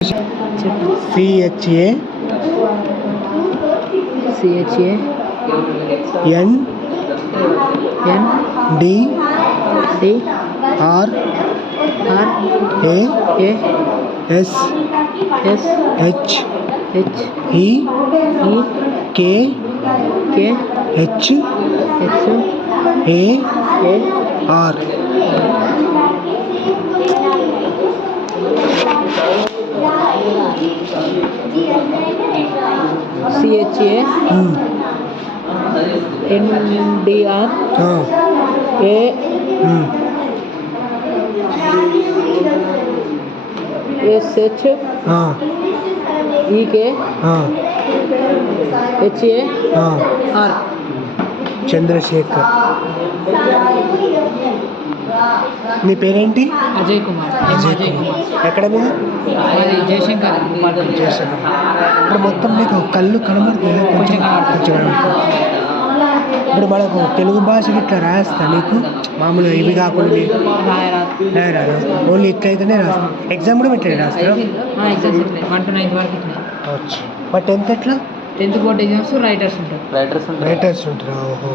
CHA N D R A S H E K H A R. CHA NDR A SH EK HAR. Chandrasekhar. నీ పేరేంటి? అజయ్ కుమార్. ఎక్కడ మీద? జయశంకర్. ఇప్పుడు మొత్తం నీకు కళ్ళు కనబడుతుంది కొంచెం ఇప్పుడు మనకు తెలుగు భాషకి ఇట్లా రాస్తా నీకు మామూలుగా ఇవి కాకుండా రాయరాదు, ఓన్లీ ఇట్లయితేనే రాస్తా. ఎగ్జామ్ కూడా పెట్టాడు రాస్తా. మరి 10th ఎట్లా? 10th బోర్డ్ ఎగ్జామ్స్ రైటర్స్ ఉంటారు. రైటర్స్ ఉంటారా? ఓహో.